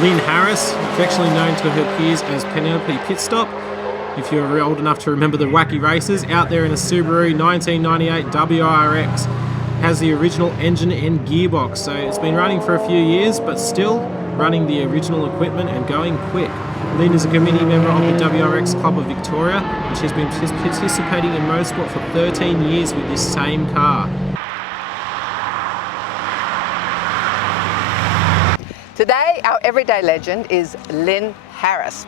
Lyn Harris, affectionately known to her peers as Penelope Pitstop. If you're old enough to remember the wacky races, out there in a Subaru 1998 WRX, has the original engine and gearbox. So it's been running for a few years, but still running the original equipment and going quick. Lyn is a committee member of the WRX Club of Victoria, and she's been participating in motorsport for 13 years with this same car. Today, our everyday legend is Lyn Harris.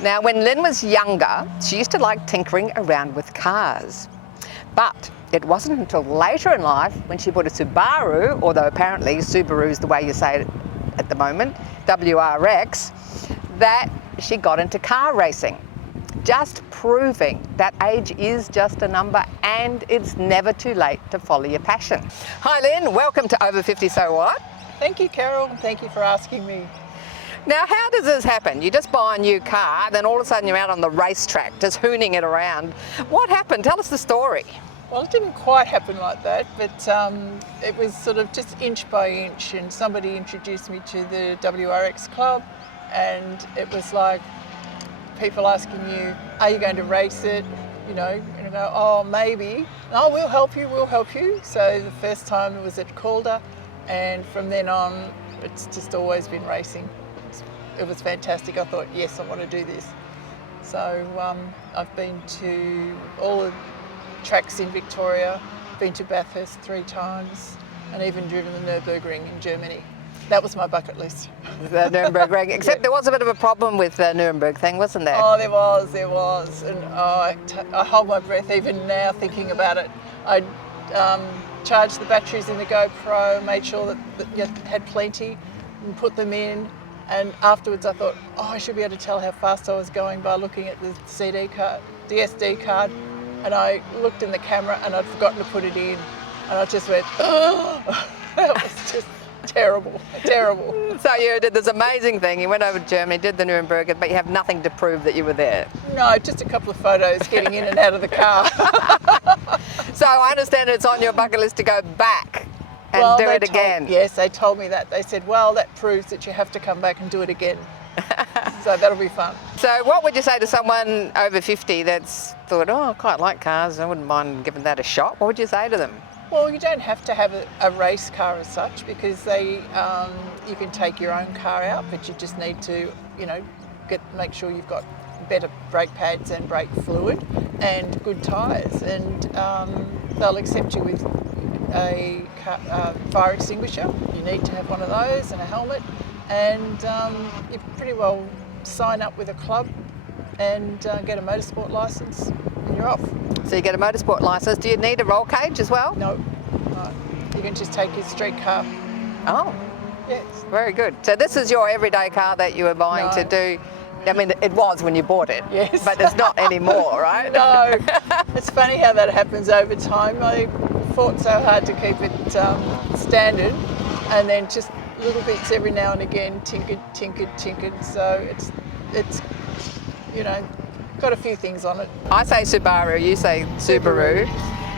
Now, when Lyn was younger, she used to like tinkering around with cars. But it wasn't until later in life when she bought a Subaru, although apparently Subaru is the way you say it at the moment, WRX, that she got into car racing. Just proving that age is just a number and it's never too late to follow your passion. Hi Lyn, welcome to Over 50 So What? Thank you, Carol, and thank you for asking me. Now, how does this happen? You just buy a new car, then all of a sudden you're out on the racetrack, just hooning it around. What happened? Tell us the story. Well, it didn't quite happen like that, but it was sort of just inch by inch, and somebody introduced me to the WRX club, and it was like people asking you, are you going to race it? You know, and I go, oh, maybe. No, we'll help you, we'll help you. So the first time it was at Calder, and from then on, it's just always been racing. It was fantastic. I thought, yes, I want to do this. So I've been to all the tracks in Victoria, been to Bathurst 3 times, and even driven the Nürburgring in Germany. That was my bucket list. The Nürburgring, except there was a bit of a problem with the Nürburgring thing, wasn't there? Oh, there was. And I hold my breath even now thinking about it. I charged the batteries in the GoPro, made sure that you had plenty and put them in. And afterwards I thought, oh, I should be able to tell how fast I was going by looking at the CD card, the SD card. And I looked in the camera and I'd forgotten to put it in. And I just went, oh, that was just terrible. So you did this amazing thing. You went over to Germany, did the Nürburgring, but you have nothing to prove that you were there. No, just a couple of photos getting in and out of the car. So I understand it's on your bucket list to go back and do it again. Yes, they told me that. They said, well, that proves that you have to come back and do it again. So that'll be fun. So what would you say to someone over 50 that's thought, oh, I quite like cars, I wouldn't mind giving that a shot? What would you say to them? Well, you don't have to have a race car as such, because you can take your own car out, but you just need to, you know, make sure you've got better brake pads and brake fluid and good tyres, and they'll accept you with a fire extinguisher. You need to have one of those and a helmet, and you pretty well sign up with a club and get a motorsport licence and you're off. So you get a motorsport licence. Do you need a roll cage as well? No. You can just take your street car. Oh. Yes. Very good. So this is your everyday car that you were buying to do. I mean, it was when you bought it. Yes. But it's not anymore, right? No. It's funny how that happens over time. I fought so hard to keep it standard, and then just little bits every now and again, tinkered. So it's you know, got a few things on it. I say Subaru, you say Subaru.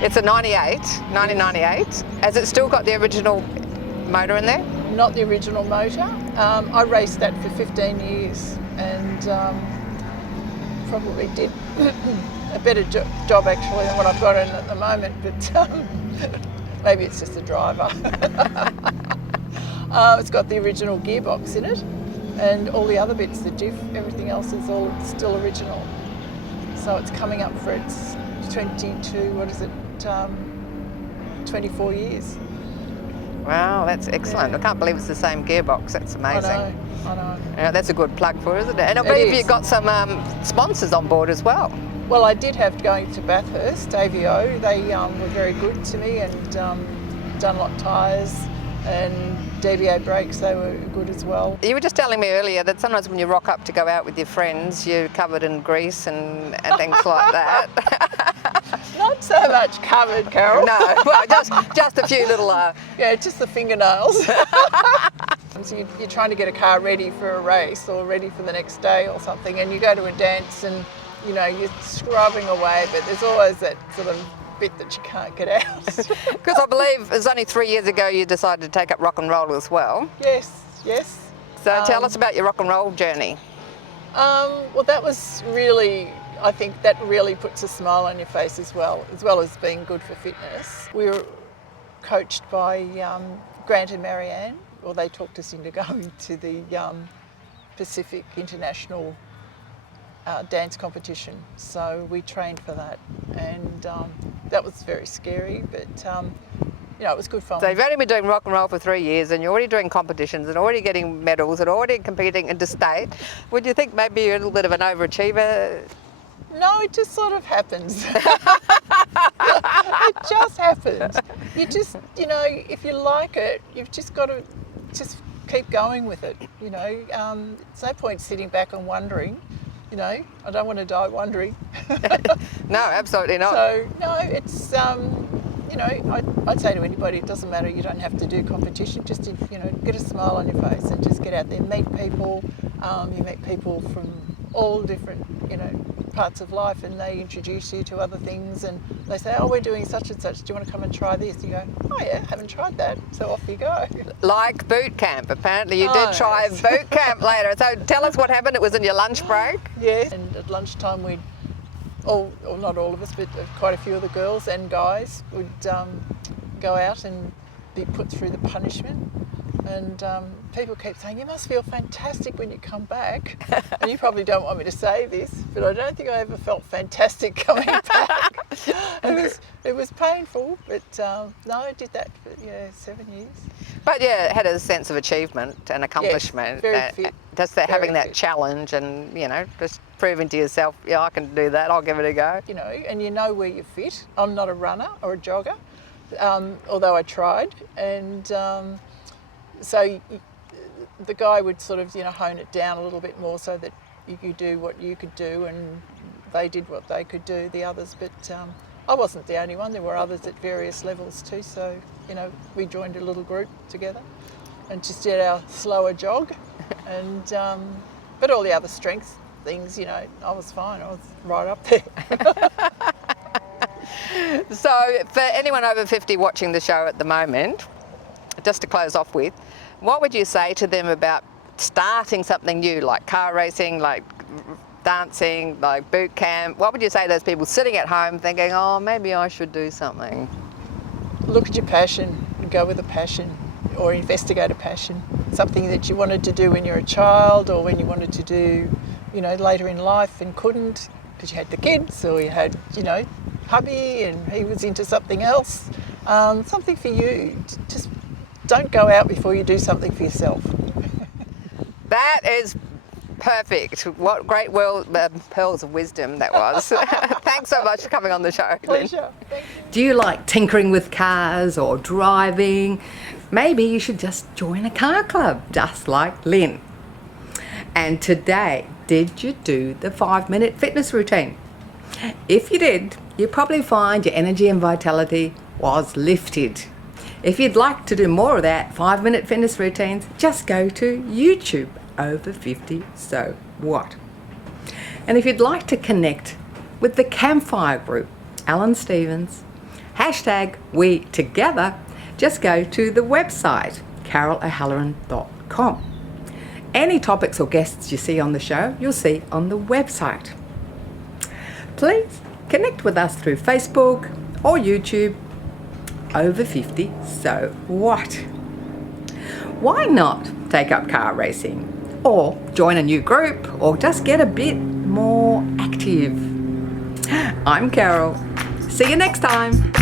It's a 1998. Has it still got the original motor in there? Not the original motor. I raced that for 15 years and probably did a better job actually than what I've got in at the moment, but maybe it's just the driver. It's got the original gearbox in it, and all the other bits, the diff, everything else is all still original. So it's coming up for its 24 years. Wow, that's excellent. Yeah. I can't believe it's the same gearbox. That's amazing. I know. Yeah, that's a good plug for it, isn't it? And I believe you've got some sponsors on board as well. Well, I did have going to Bathurst, AVO. They were very good to me, and Dunlop tyres and DBA brakes, they were good as well. You were just telling me earlier that sometimes when you rock up to go out with your friends, you're covered in grease and things like that. Not so much covered, Carol. No, well, just a few little... Yeah, just the fingernails. So you're trying to get a car ready for a race or ready for the next day or something, and you go to a dance and, you know, you're scrubbing away, but there's always that sort of bit that you can't get out. Because I believe it was only 3 years ago you decided to take up rock and roll as well. Yes. So tell us about your rock and roll journey. Well, that was really, I think that really puts a smile on your face as well as being good for fitness. We were coached by Grant and Marianne, or they talked us into going to the Pacific International dance competition. So we trained for that, and that was very scary, but you know, it was good fun. So you've only been doing rock and roll for 3 years, and you're already doing competitions and already getting medals and already competing interstate. Would you think maybe you're a little bit of an overachiever? No, it just sort of happens. It just happens. You just, you know, if you like it, you've just got to just keep going with it. You know, it's no point sitting back and wondering. You know, I don't want to die wondering. No, absolutely not. So no, it's you know, I'd say to anybody, it doesn't matter. You don't have to do competition. Just to, you know, get a smile on your face and just get out there, meet people. You meet people from all different, you know, parts of life, and they introduce you to other things, and they say, oh, we're doing such and such, do you want to come and try this? You go, oh yeah, haven't tried that, so off you go. Like boot camp, apparently you did try yes. boot camp later. So tell us what happened. It was in your lunch break? Yes, and at lunchtime we'd or not all of us, but quite a few of the girls and guys would go out and be put through the punishment. And people keep saying, you must feel fantastic when you come back. And you probably don't want me to say this, but I don't think I ever felt fantastic coming back. It was painful, but no, I did that for 7 years. But yeah, it had a sense of achievement and accomplishment. Yes, very fit. Just having that challenge and, you know, just proving to yourself, yeah, I can do that, I'll give it a go. You know, and you know where you're fit. I'm not a runner or a jogger, although I tried. And so the guy would sort of, you know, hone it down a little bit more so that you could do what you could do and they did what they could do, the others. But I wasn't the only one. There were others at various levels too. So, you know, we joined a little group together and just did our slower jog. And but all the other strength things, you know, I was fine. I was right up there. So for anyone over 50 watching the show at the moment, just to close off with, what would you say to them about starting something new, like car racing, like dancing, like boot camp? What would you say to those people sitting at home thinking, oh, maybe I should do something? Look at your passion and go with a passion, or investigate a passion. Something that you wanted to do when you were a child, or when you wanted to do, you know, later in life and couldn't because you had the kids, or you had, you know, hubby and he was into something else. Something for you. Just don't go out before you do something for yourself. That is perfect. What great pearls of wisdom that was. Thanks so much for coming on the show, Lyn. Pleasure. Thank you. Do you like tinkering with cars or driving? Maybe you should just join a car club, just like Lyn. And today, did you do the 5-minute fitness routine? If you did, you probably find your energy and vitality was lifted. If you'd like to do more of that 5-minute fitness routines, just go to YouTube, over 50, so what? And if you'd like to connect with the Campfire group, Alan Stevens, #WeTogether, just go to the website, carolohalloran.com. Any topics or guests you see on the show, you'll see on the website. Please connect with us through Facebook or YouTube, over 50, so what? Why not take up car racing, or join a new group, or just get a bit more active? I'm Carol. See you next time.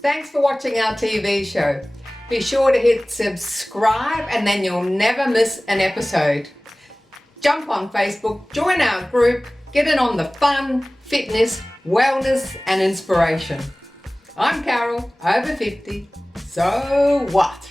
Thanks for watching our TV show. Be sure to hit subscribe and then you'll never miss an episode. Jump on Facebook, join our group, get in on the fun, fitness, wellness and inspiration. I'm Carol, over 50, so what?